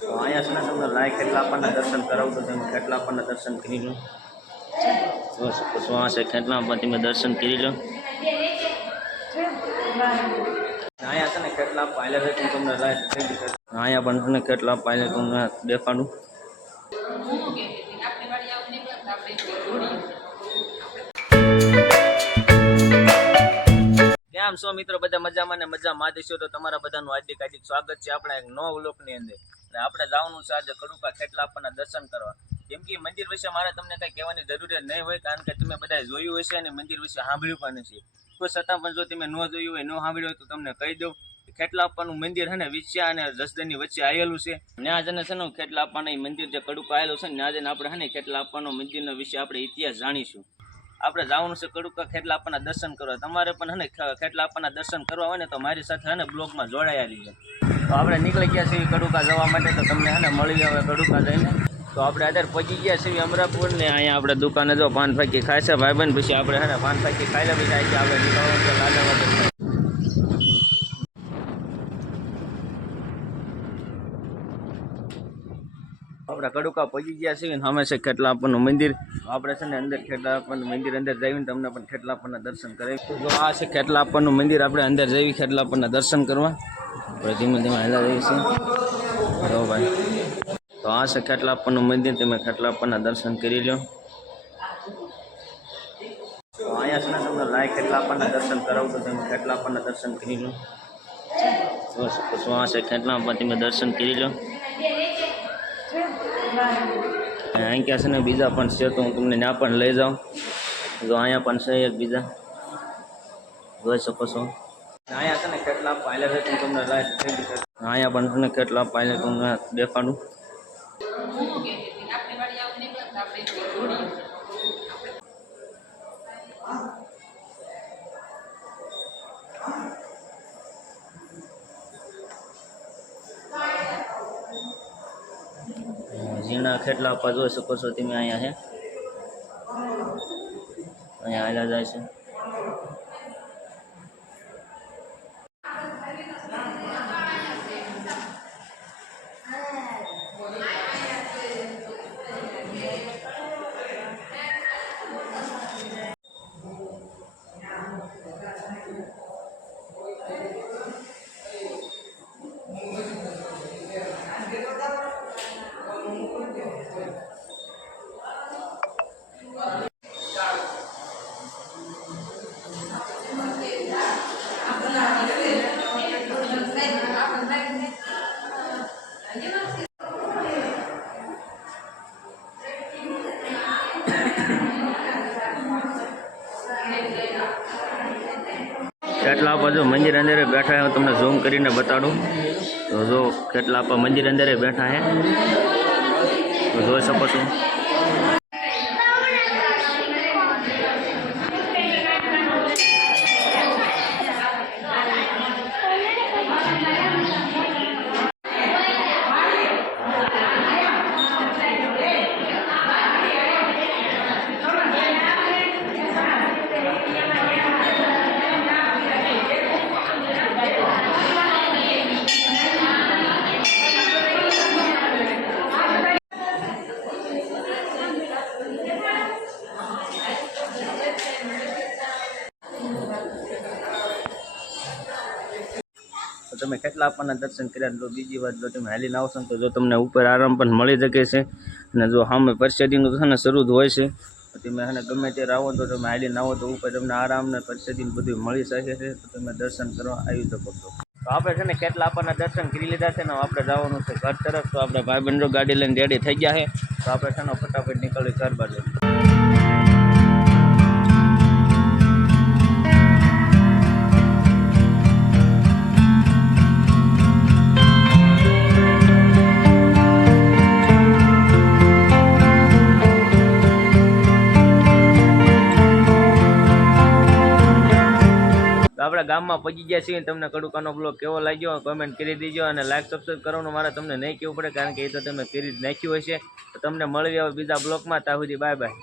તો અહીંયા છે ને તમને લાઈક કેટલા આપણને દર્શન કરાવું તો તમે કેટલા આપણને દર્શન કરી લો. શ્વાસ કેટલા પણ તમે દર્શન કરી લો. અહીંયા છે ને કેટલા પાયલટ છે તમને લાઈક થઈ જશે. અહીંયા પણ તમને કેટલા પાયલટ તમને દેખાડું. કેમ છો મિત્રો? બધા મજામાં ને મજામાં દેશો. તો તમારા બધાનું હાર્દિક હાર્દિક સ્વાગત છે આપણા એક નવા વ્લોગની અંદર. અને આપણે જવાનું છે આજે કડુકા ખેટલા આપણને દર્શન કરવા. કેમ કે મંદિર વિશે મારે તમને કંઈ કહેવાની જરૂરિયાત નહીં હોય, કારણ કે તમે બધા જોયું હશે અને મંદિર વિશે સાંભળ્યું પણ નથી. તો છતાં પણ જો તમે ન જોયું હોય, ન સાંભળ્યું હોય તો તમને કહી દઉં. ખેટલા આપવાનું મંદિર છે ને વિછ્યા અને રસદની વચ્ચે આવેલું છે. ત્યાં જઈને છે ને ખેટલા આપવાના મંદિર જે કડુકા આવેલું છે ને ત્યાં જઈને આપણે છે ને ખેટલા આપવાનો મંદિરના વિશે આપણે ઇતિહાસ જાણીશું. આપણે જવાનું છે કડુકા ખેટલા આપવાના દર્શન કરવા. તમારે પણ હે ને ખેટલા આપવાના દર્શન કરવા હોય ને તો મારી સાથે હે ને બ્લોગમાં જોડાયા રહીએ. તો આપણે નીકળી ગયા છીએ કડુકા જવા માટે. તો તમને હે ને મળી આવે કડુકા જઈને. તો આપણે અત્યારે પહોંચી ગયા છીએ અમરાપુર ને. અહીંયા આપણે દુકાને જો પાન ફાકી ખાય છે ભાઈબંધ. પછી આપણે હે ને પાન ફાકી ખાઈ લે પછી આપણે નીકળવાનું છે લાલાવાડ. આપણે કડુકા પહોંચી ગયા છીએ. સામે છે ખેટલા આપવાનું મંદિર. આપણે છે ને અંદર ખેટલા આપવાનું મંદિર અંદર જઈને તમને પણ ખેટલા આપવાના દર્શન કરાવીશું. તો આ છે ખેટલા આપવાનું મંદિર. આપણે અંદર જઈએ ખેટલા આપવાના દર્શન કરવા. આપણે ધીમે ધીમે હેલા જઈએ છીએ. તો ભાઈ તો આ છે ખેટલા આપવાનું મંદિર. તમે ખેટલા આપવાના દર્શન કરી લો. તો અહીંયા છે ને તમને લાઈક ખેટલા આપવાના દર્શન કરાવું તો તમે ખેટલા આપવાના દર્શન કરી લો. તો આ છે ખેટલા આપવા તમે દર્શન કરી લો. અહીં ક્યાં છે ને બીજા પણ છે તો હું તમને ત્યાં પણ લઈ જાઉં. જો અહીંયા પણ છે એક બીજા જોઈ શકો છો. અહીંયા છે ને કેટલા પાયલટ છે તમને લાઈક થઈ જશે. અહીંયા પણ છે ને કેટલા પાયલટ તમને દેખાડું. ઝીણા ખેટલા આપવા જોઈ શકો છો તમે. અહીંયા છે અહીંયા હાલ્યા જાય છે. ખેટલા આપવા જો મંદિર અંદર બેઠા હું તમને ઝૂમ કરીને બતાડું. તો જો ખેટલા આપવા મંદિર અંદર બેઠા હે તો જોઈ શકો છો. તમે ખેટલા આપવાના દર્શન કર્યા. તો બીજી વાત, જો તમે હાલીને આવશો ને તો જો તમને ઉપર આરામ પણ મળી શકે છે. અને જો સામે પરસેદીનું છે ને શરૂ જ હોય છે. તો તમે છે ને ગમે ત્યારે આવો તો તમે હાલીને આવો તો ઉપર તમને આરામ ને પરસેદીનું બધું મળી શકે છે. તો તમે દર્શન કરવા આવી શકો છો. તો આપણે છે ને ખેટલા આપવાના દર્શન કરી લીધા છે ને આપણે જવાનું છે ઘર તરફ. તો આપણે ભાઈબંધો ગાડી લઈને રેડી થઈ ગયા છે. તો આપણે છે ને ફટાફટ નીકળી ઘર બાજુ. આપણા ગામમાં પહોંચી ગયા છીએ. તમને કડુકાનો બ્લોગ કેવો લાગ્યો કમેન્ટ કરી દેજો. અને લાઈક સબસ્ક્રાઈબ કરવાનું મારે તમને નહીં કહેવું પડે, કારણ કે એ તો તમે કરી જ નાખ્યું હશે. તો તમને મળી આવે બીજા બ્લોગમાં. ત્યાં સુધી બાય બાય.